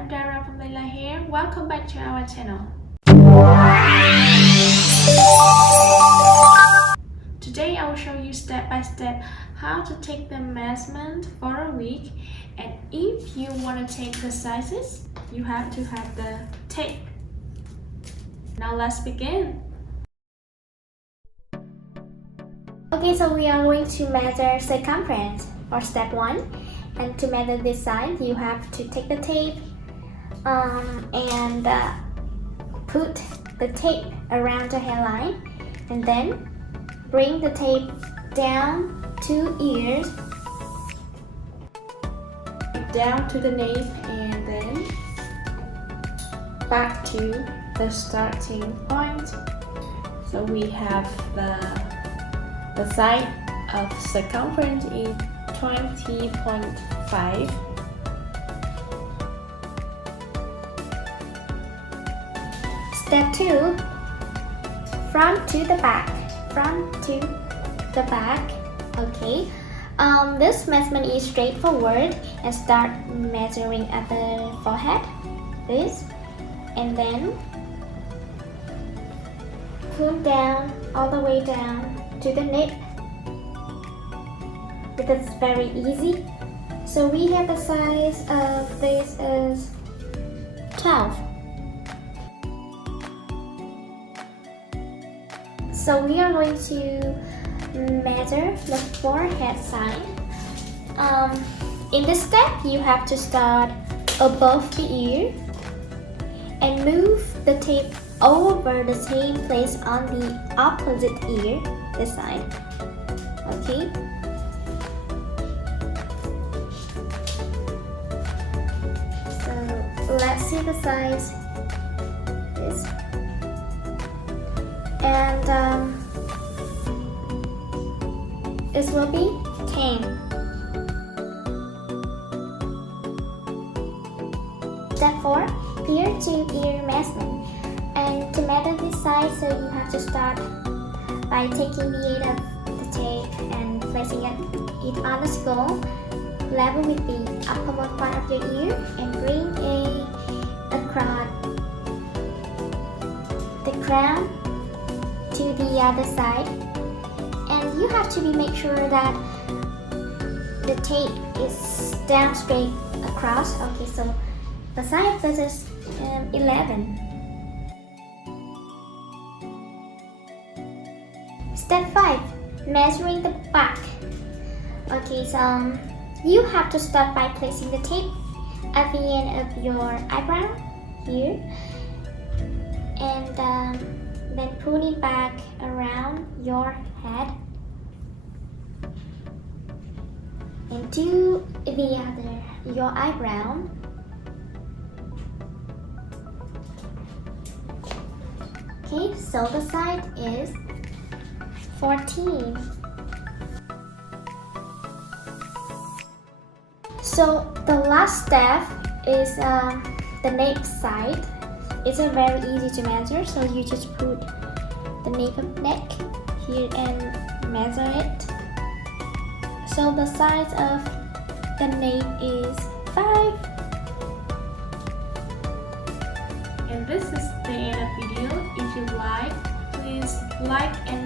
I'm Dara from Laylahair. Welcome back to our channel. Today I will show you step by step how to take the measurement for a wig, and if you want to take the sizes, you have to have the tape. Now let's begin. Okay, so we are going to measure circumference for step 1. And to measure this side, you have to take the tape and put the tape around the hairline, and then bring the tape down 2 ears, Down to the nape and then back to the starting point. So we have the side of circumference is 20.5. Step 2, front to the back. Okay, this measurement is straightforward, and start measuring at the forehead, this, and then pull down all the way down to the nape. Because it's very easy. So we have the size of this is 12. So we are going to measure the forehead side. In this step, you have to start above the ear and move the tape over the same place on the opposite ear, this side. Okay. So let's see the size. This. And this will be 10. Step 4, ear-to-ear measurement. And to measure this size, so you have to start by taking the end of the tape and placing it on the skull, level with the uppermost part of your ear, and bring across the crown to the other side. And you have to make sure that the tape is down straight across. Okay, so the size is 11. Step 5, measuring the back. Okay, so you have to start by placing the tape at the end of your eyebrow here, and then pull it back around your head and to the other, your eyebrow. Okay, so the size is 14. So the last step is the nape side. It's very easy to measure, so you just put the nape of neck here and measure it. So the size of the nape is 5. And this is the end of video. If you like, please like and